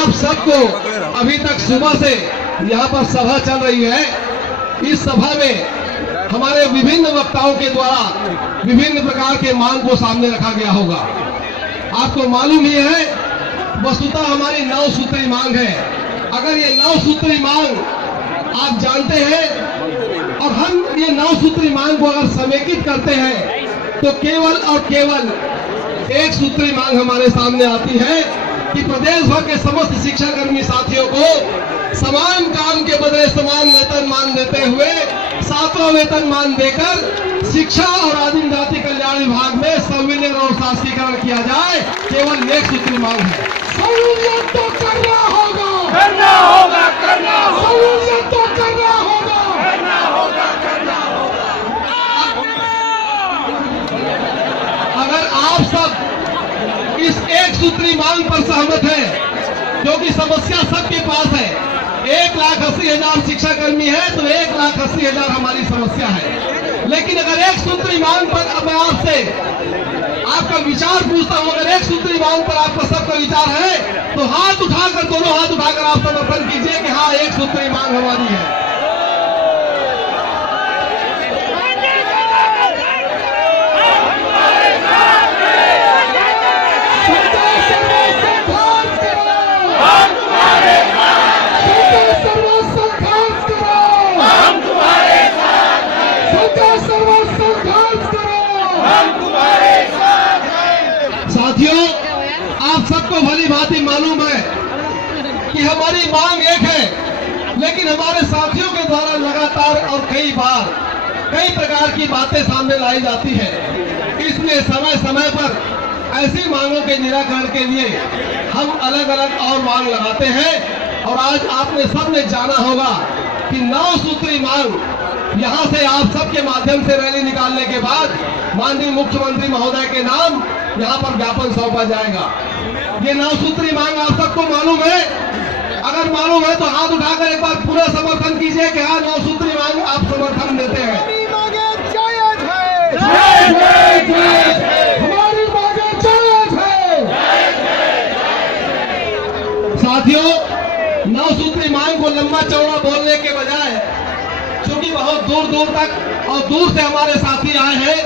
आप सबको अभी तक सुबह से यहाँ पर सभा चल रही है। इस सभा में हमारे विभिन्न वक्ताओं के द्वारा विभिन्न प्रकार के मांग को सामने रखा गया होगा। आपको मालूम ही है, वस्तुतः हमारी 9 सूत्री मांग है। अगर ये 9 सूत्री मांग आप जानते हैं और हम ये 9 सूत्री मांग को अगर समेकित करते हैं तो केवल और केवल एक सूत्री मांग हमारे सामने आती है कि प्रदेश भर के समस्त शिक्षाकर्मी साथियों को समान काम के बदले समान वेतनमान देते हुए 7वां वेतनमान देकर शिक्षा और आदिम जाति कल्याण विभाग में संविलियन और शासकीकरण किया जाए। केवल एक सूत्री मांग है। संविलियन तो करना होगा, करना होगा, करना होगा, संविलियन तो करना होगा, करना होगा, करना होगा। अगर आप सब इस एक सूत्री मांग पर सहमत हैं, जो कि समस्या सबके पास है, 1,80,000 शिक्षाकर्मी है तो 1,80,000 हमारी समस्या है। लेकिन अगर एक सूत्री मांग पर मैं आपसे आपका विचार पूछता हूं, अगर एक सूत्री मांग पर आपका सबका विचार है तो हाथ उठाकर, दोनों हाथ उठाकर आप समर्थन कीजिए कि हाँ, एक सूत्री मांग हमारी है। साथियों, आप सबको भली भांति मालूम है कि हमारी मांग एक है, लेकिन हमारे साथियों के द्वारा लगातार और कई बार कई प्रकार की बातें सामने लाई जाती है। इसलिए समय समय पर ऐसी मांगों के निराकरण के लिए हम अलग अलग और मांग लगाते हैं। और आज आपने सबने जाना होगा कि 9 सूत्री मांग यहाँ से आप सबके माध्यम से रैली निकालने के बाद माननीय मुख्यमंत्री महोदय के नाम यहाँ पर ज्ञापन सौंपा जाएगा। ये 9 सूत्री मांग आप सबको मालूम है? अगर मालूम है तो हाथ उठाकर एक बार पूरा समर्थन कीजिए कि हाँ, 9 सूत्री मांग आप समर्थन देते हैं। हमारी मांगे जायज है। साथियों, 9 सूत्री मांग को लंबा चौड़ा बोलने के बजाय, क्योंकि बहुत दूर दूर तक और दूर से हमारे साथी आए हैं,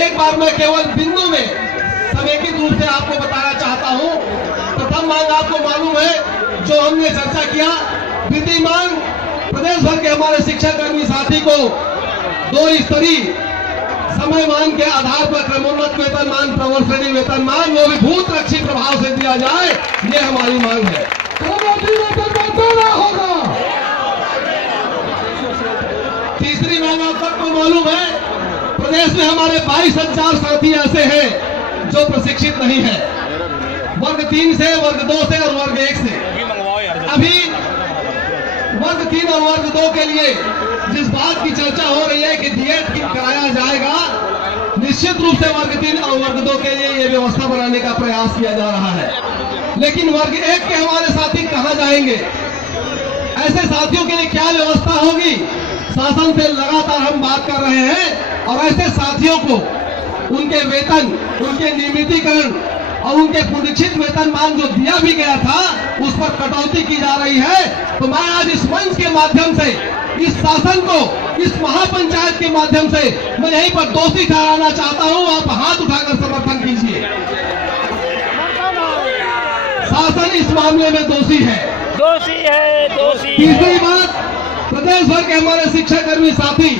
एक बार मैं केवल बिंदु में समेकित रूप से आपको बताना चाहता हूं। प्रथम मांग आपको मालूम है, जो हमने चर्चा किया, द्वितीय मांग प्रदेश भर के हमारे शिक्षाकर्मी साथी को 2 स्तरीय समयमान के आधार पर क्रमोन्नत वेतनमान, प्रवर श्रेणी वेतनमान, वो भी भूत रक्षी प्रभाव से दिया जाए, ये हमारी मांग है। होगा। तीसरी मांग आप सबको मालूम है, प्रदेश में हमारे 22,000 साथी ऐसे हैं जो प्रशिक्षित नहीं है, वर्ग 3 से, वर्ग 2 से और वर्ग 1 से। अभी वर्ग 3 और वर्ग 2 के लिए जिस बात की चर्चा हो रही है कि डीएड कराया जाएगा, निश्चित रूप से वर्ग 3 और वर्ग 2 के लिए ये व्यवस्था बनाने का प्रयास किया जा रहा है। लेकिन वर्ग 1 के हमारे साथी कहां जाएंगे? ऐसे साथियों के लिए क्या व्यवस्था होगी? शासन से लगातार हम बात कर रहे हैं और ऐसे साथियों को उनके वेतन, उनके नियमितीकरण और उनके पुनरीक्षित वेतनमान जो दिया भी गया था, उस पर कटौती की जा रही है। तो मैं आज इस मंच के माध्यम से इस शासन को, इस महापंचायत के माध्यम से मैं यहीं पर दोषी ठहराना चाहता हूं। आप हाथ उठाकर समर्थन कीजिए। शासन इस मामले में दोषी है, दोषी है, दोषी। तीसरी बात, प्रदेश भर के हमारे शिक्षाकर्मी साथी,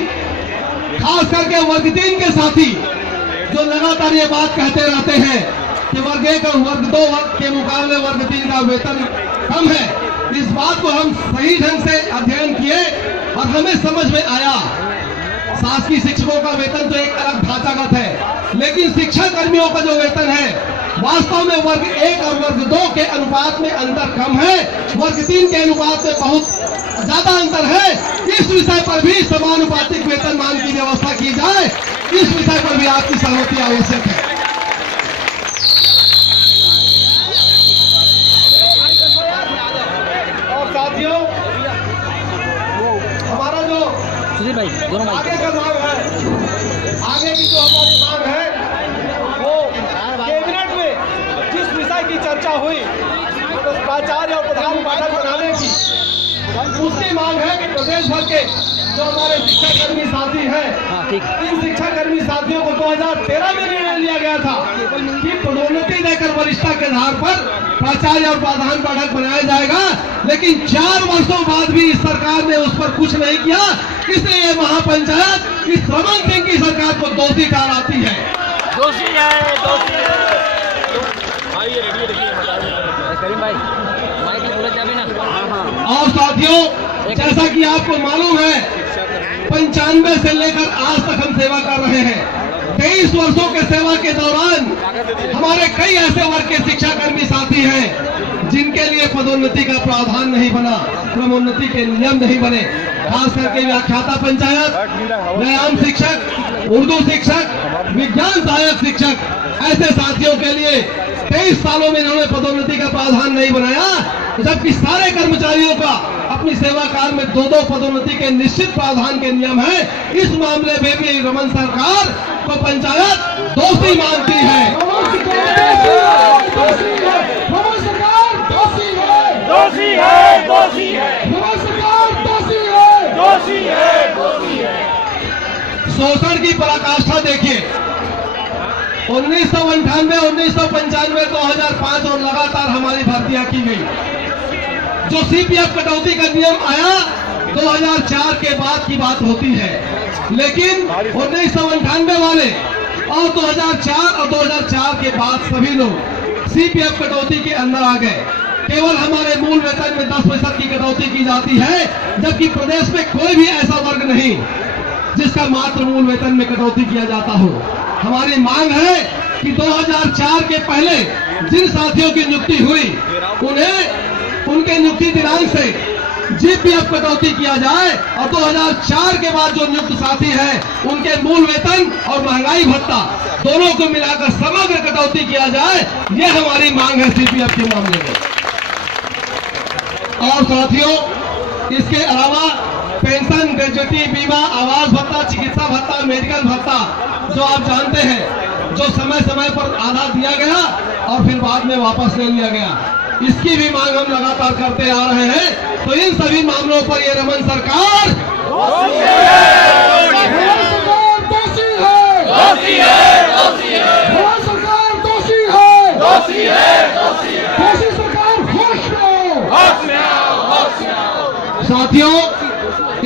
खास करके वर्ग 3 के साथी, जो लगातार ये बात कहते रहते हैं कि वर्ग 1 और वर्ग 2 वर्ग के मुकाबले वर्ग 3 का वेतन कम है। इस बात को हम सही ढंग से अध्ययन किए और हमें समझ में आया, शासकीय शिक्षकों का वेतन तो एक अलग ढांचागत है, लेकिन शिक्षा कर्मियों का जो वेतन है वास्तव में वर्ग 1 और वर्ग 2 के अनुपात में अंतर कम है, वर्ग 3 के अनुपात में बहुत ज्यादा अंतर है। इस विषय पर भी समानुपातिक वेतनमान की व्यवस्था की जाए, इस विषय पर भी आपकी सहमति आवश्यक है। और साथियों, हमारा जो आगे का मांग है, आगे की जो हमारी मांग है, वो कैबिनेट में जिस विषय की चर्चा हुई प्राचार्य और प्रधान पाठक बनाने की उसकी मांग है कि प्रदेश भर के जो हमारे शिक्षाकर्मी साथी हैं, इन शिक्षाकर्मी साथियों को 2013 में निर्णय लिया गया था कि पदोन्नति देकर वरिष्ठता के आधार पर प्राचार्य और प्रधान पाठक बनाया जाएगा, लेकिन 4 वर्षों बाद भी इस सरकार ने उस पर कुछ नहीं किया। इसलिए ये महापंचायत इस रमन सिंह की सरकार को दोषी ठहराती है। दोषी है, दोषी है। और साथियों, जैसा कि आपको मालूम है, 95 से लेकर आज तक हम सेवा कर रहे हैं। 23 वर्षों के सेवा के दौरान हमारे कई ऐसे वर्ग के शिक्षाकर्मी साथी हैं जिनके लिए पदोन्नति का प्रावधान नहीं बना, क्रमोन्नति के नियम नहीं बने। खास करके व्याख्याता पंचायत, व्यायाम शिक्षक, उर्दू शिक्षक, विज्ञान सहायक शिक्षक, ऐसे साथियों के लिए 23 सालों में इन्होंने पदोन्नति का प्रावधान नहीं बनाया, जबकि सारे कर्मचारियों का अपनी सेवा काल में 2-2 पदोन्नति के निश्चित प्रावधान के नियम है। इस मामले में भी रमन सरकार को पंचायत दोषी मानती है। दोषी है, दोषी है, दोषी है, दोषी है। शोषण की पराकाष्ठा देखिए। 1998, 1995, 2005 और लगातार हमारी भर्तियां की गई। जो सीपीएफ कटौती का नियम आया 2004 के बाद की बात होती है, लेकिन 1998 वाले और 2004 और 2004 के बाद सभी लोग सीपीएफ कटौती के अंदर आ गए। केवल हमारे मूल वेतन में 10% की कटौती की जाती है, जबकि प्रदेश में कोई भी ऐसा वर्ग नहीं जिसका मात्र मूल वेतन में कटौती किया जाता हो। हमारी मांग है कि 2004 के पहले जिन साथियों की नियुक्ति हुई उन्हें उनके नियुक्ति दिनांक से जीपीएफ कटौती किया जाए और 2004 के बाद जो नियुक्त साथी हैं उनके मूल वेतन और महंगाई भत्ता दोनों को मिलाकर समग्र कटौती किया जाए। ये हमारी मांग है सीपीएफ के मामले में। और साथियों, इसके अलावा पेंशन, ग्रेजुएटी, बीमा, आवास भत्ता, चिकित्सा भत्ता, मेडिकल भत्ता जो आप जानते हैं, जो समय समय पर आधा दिया गया और फिर बाद में वापस ले लिया गया, इसकी भी मांग हम लगातार करते आ रहे हैं। तो इन सभी मामलों पर ये रमन सरकार दोषी है, दोषी है, दोषी है, दोषी है, सरकार दोषी है, दोषी है, दोषी है। दोषी सरकार होश में आओ, होश में आओ, होश में आओ। साथियों,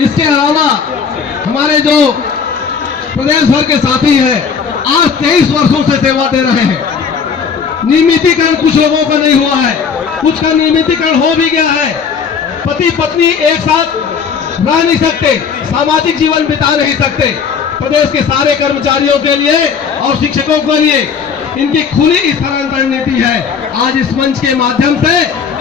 इसके अलावा हमारे जो प्रदेश भर के साथी हैं आज 23 वर्षों से सेवा दे रहे हैं। नियमितीकरण कुछ लोगों का नहीं हुआ है, कुछ का नियमितीकरण हो भी गया है। पति पत्नी एक साथ रह नहीं सकते, सामाजिक जीवन बिता नहीं सकते। प्रदेश के सारे कर्मचारियों के लिए और शिक्षकों के लिए इनकी खुली स्थानांतरण नीति है। आज इस मंच के माध्यम से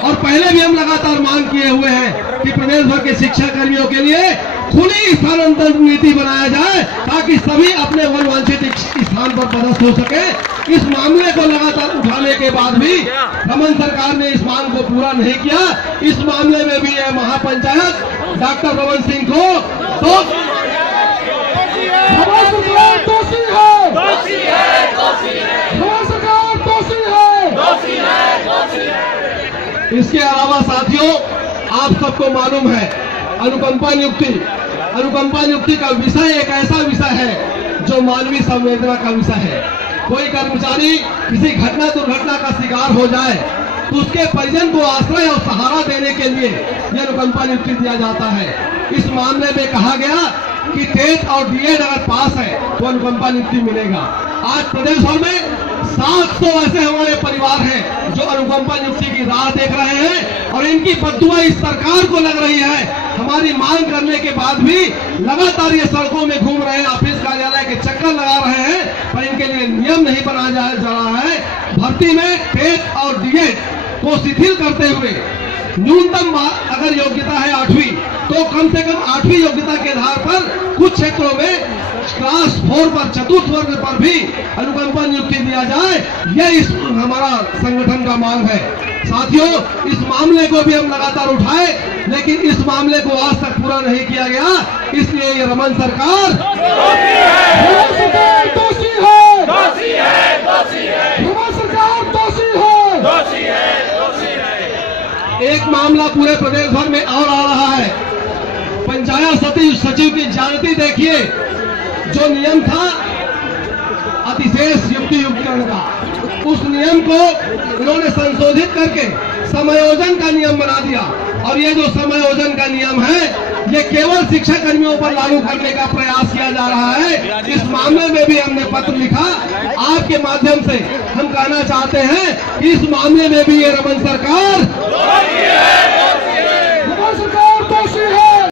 और पहले भी हम लगातार मांग किए हुए हैं कि प्रदेश भर के शिक्षा कर्मियों के लिए खुली स्थानांतरण नीति बनाया जाए ताकि सभी अपने वन वांछित स्थान पर पदस्थ हो सके। इस मामले को लगातार उठाने के बाद भी रमन सरकार ने इस मांग को पूरा नहीं किया। इस मामले में भी यह महापंचायत डॉक्टर रमन सिंह को दोषी है। इसके अलावा साथियों, आप सबको मालूम है अनुकंपा नियुक्ति का विषय एक ऐसा विषय है जो मानवीय संवेदना का विषय है। कोई कर्मचारी किसी दुर्घटना का शिकार हो जाए तो उसके परिजन को आश्रय और सहारा देने के लिए यह अनुकंपा नियुक्ति दिया जाता है। इस मामले में कहा गया कि टेट और डीएड अगर पास है तो अनुकंपा नियुक्ति मिलेगा। आज प्रदेश भर में 700 ऐसे हमारे परिवार हैं जो अनुकंपा नियुक्ति की राह देख रहे हैं और इनकी बद्दुआ इस सरकार को लग रही है। हमारी मांग करने के बाद भी लगातार ये सड़कों में घूम रहे हैं, ऑफिस कार्यालय के चक्कर लगा रहे हैं, पर इनके लिए नियम नहीं बनाया जा रहा है। भर्ती में टेट और डीएड को शिथिल करते हुए न्यूनतम अगर योग्यता है 8वीं तो कम से कम 8वीं योग्यता के आधार पर कुछ क्षेत्रों में क्लास 4 पर, चतुर्थ वर्ग पर भी अनुकंपा नियुक्ति दिया जाए। यह इस हमारा संगठन का मांग है। साथियों, इस मामले को भी हम लगातार उठाए, लेकिन इस मामले को आज तक पूरा नहीं किया गया। इसलिए ये रमन सरकार दोषी है, दोषी है, दोषी है, दोषी है, रमन सरकार दोषी है, दोषी है, दोषी है। एक मामला पूरे प्रदेश भर में और आ रहा है। पंचायत सचिव की जानती देखिए, जो नियम था अतिशेष युक्तियुक्तकरण का, उस नियम को इन्होंने संशोधित करके समायोजन का नियम बना दिया। और ये जो समायोजन का नियम है, ये केवल शिक्षा कर्मियों पर लागू करने का प्रयास किया जा रहा है। इस मामले में भी हमने पत्र लिखा। आपके माध्यम से हम कहना चाहते हैं कि इस मामले में भी ये रमन सरकार